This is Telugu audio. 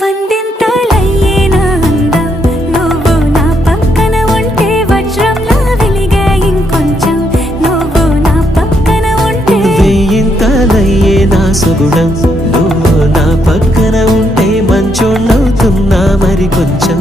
వందింతలయ్యేనా అందం నువ్వు నా పక్కన ఉంటే వజ్రంలా వెలిగే ఇంకొంచెం నువ్వు నా పక్కన ఉంటే వెయ్యింతలయ్యేనా సుగుణం నువ్వు నా పక్కన ఉంటే మంచోళ్ళవుతున్నా మరి కొంచెం